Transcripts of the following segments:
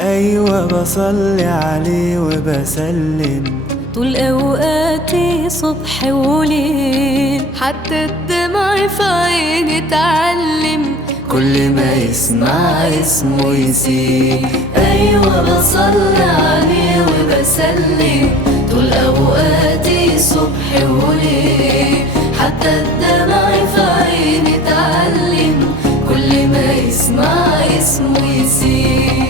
أيوة بصلي عليه وبسلم طول أوقاتي صبح وليل، حتى الدمع في عيني اتعلم كل ما يسمع اسمه يسيل. أيوة بصلي عليه وبسلم طول أوقاتي صبح وليل، حتى الدمع في عيني اتعلم كل ما يسمع اسمه يسيل.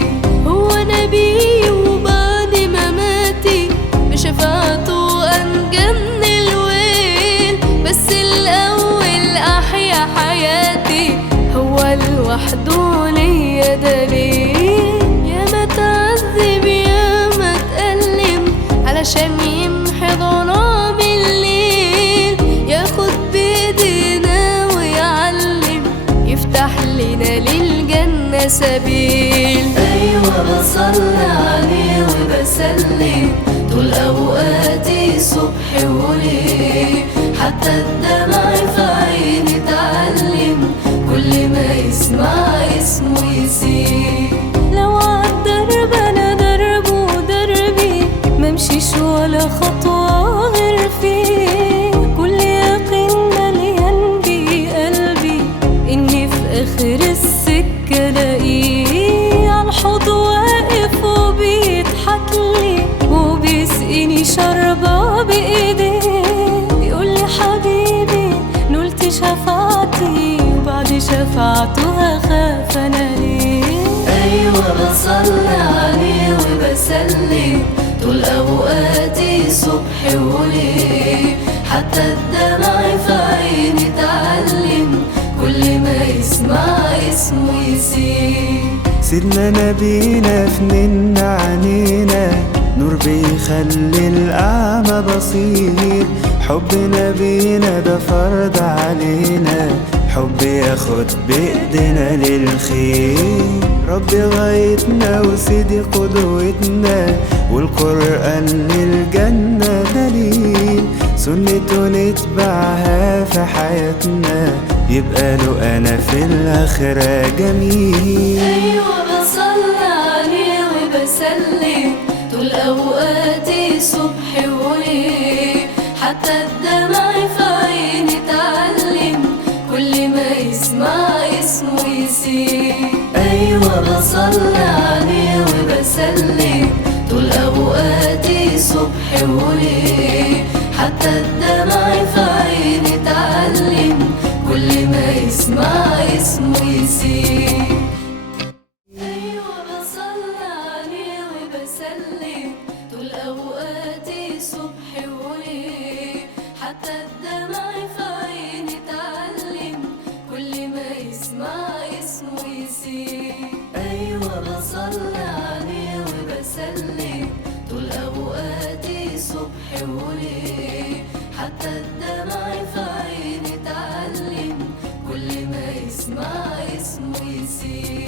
هو نبي وبعد مماتي بشفاعته أنجى من الويل، بس الأول أحيا حياتي هو لوحده ليا دليل. يا ما تعذب يا ما تألم علشان يمحي ظلام الليل، ياخد بإيدينا ويعلم يفتح لنا للجنة سبيل. أيوة بصلي عليه وبسلم طول أوقاتي صبح وليل، حتى الدمع في عيني اتعلم كل ما يسمع اسمه يسيل. لو عالدرب أنا دربه دربي، ممشيش ولا خطوة غير فيه، كل يقين مليان بيه قلبي إني في آخر السكة لاقيه. عالحوض واقف وبيضحكلي وبيسقيني شربة بإيديه، يقولي حبيبي نلت شفاعتي وبعد شفاعته هخاف أنا ليه. أيوة بصلي عليه وبسلم طول أوقاتي صبح وليل، حتى الدمع في عيني اتعلم كل ما يسمع اسمه يسيل. سيدنا نبينا فننا عنينا، نور بيخلي الأعمى بصير. حب نبينا ده فرض علينا، حب ياخد بإيدينا للخير. ربي غايتنا وسيدي قدوتنا، والقرآن للجنة دليل. سنته نتبعها في حياتنا، يبقى له أنا في الآخرة جميل. أيوة بصلي عليه وبسلم طول أوقاتي صبح وليل، حتى الدمع في عيني اتعلم كل ما يسمع اسمه يسيل. أيوة بصلي عليه وبسلم طول أوقاتي صبح وليل، حتى الدمع في عيني اتعلم كل ما يسمع اسمه يسيل. أيوة بصلي عليه وبسلم طول أوقاتي صبح وليل، حتى الدمع في عيني اتعلم كل ما يسمع اسمه يسيل. أيوة بصلي عليه وبسلم طول أوقاتي صبح وليل، حتى الدمع في عيني اتعلم كل ما يسمع اسمه يسيل.